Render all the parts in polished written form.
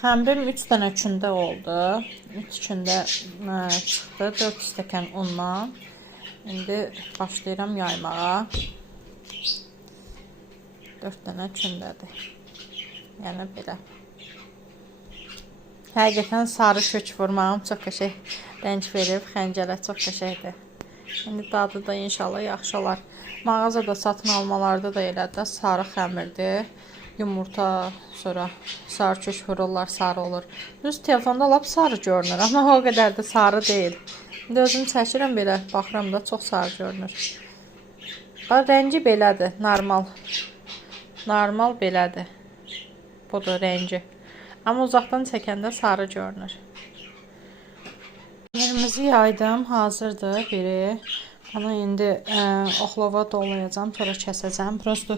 Xəmirim 3 dənə üçündə oldu. 3 üçündə çıxdı. 4 stəkan unla. İndi başlayıram yaymağa. 4 dənə üçündədir. Yəni belə. Həqiqətən sarı kök vurmağım çox qəşəng rəng verib. Xəncələ çox qəşəngdir. İndi dadı da inşallah yaxşı olar. Mağazada satın almalarda da elədir. Sarı xəmirdir. Yumurta, sonra sarı kök vururlar, sarı olur. Düz telefonda lap sarı görünür, amma o qədər də sarı deyil. İndi özüm çəkirəm belə, baxıram da çox sarı görünür. Bax, rəngi belədir, normal. Normal belədir. Budur rəngi. Amma uzaqdan çəkəndə sarı görünür. Yerimizi yaydım, hazırdır biri. Bunu indi oxlova dolayacağım, sonra kəsəcəm. Prosto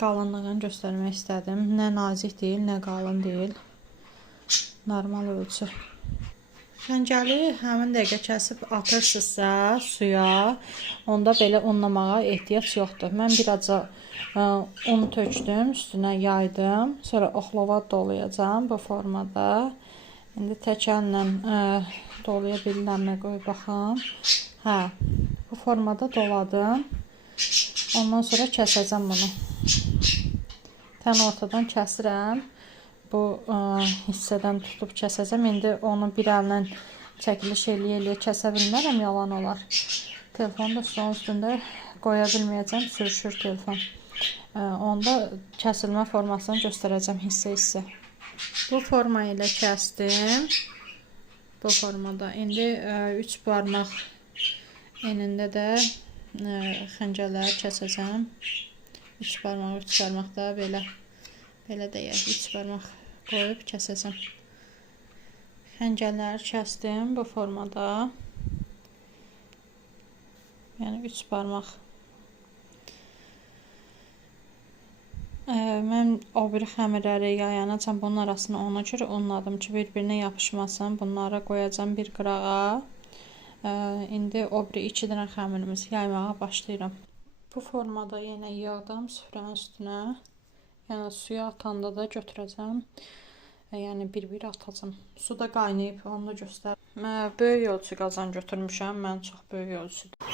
qalınlığını göstərmək istədim. Nə nazik deyil, nə qalın deyil. Normal ölçü. Xəncəli həmin dəqiqə kəsib atırsınızsa suya, onda belə unlamağa ehtiyac yoxdur. Mən birazca un tökdüm, üstünə yaydım. Sonra oxlova dolayacağım bu formada. İndi təkənlə dolaya bilirəmə qoy baxam. Hə, bu formada doladım. Ondan sonra kəsəcəm bunu. Tən ortadan kəsirəm. Bu hissədən tutub kəsəcəm. İndi onu bir əllə çəkiliş eləyə kəsə bilmərəm, yalan olar. Telefonu da stolun üstündə qoya bilməyəcəm, sürüşür telefon. Onda kəsilmə formasını göstərəcəm hissə-hissə. Bu forma ilə kəsdim. Bu formada. İndi 3 barmaq enində də xəncərləri kəsəcəm. 3 barmaq da belə deyək, 3 barmaq qoyub kəsəcəm. Xəncərləri kəsdim bu formada. Yəni 3 barmaq. Mən o biri xəmirləri yayanacam, bunun arasını ona görə unladım ki, bir-birinə yapışmasın. Bunları qoyacam bir qırağa. İndi o biri 2 dənə xəmirimizi yaymağa başlayıram. Bu formada yenə yığdım süfrənin üstünə. Yəni suya atanda da götürəcəm. Yəni bir-bir atacam. Su da qaynayıb, onu da göstər. Böyük ölçü qazan götürmüşəm. Mən çox böyük ölçüdür.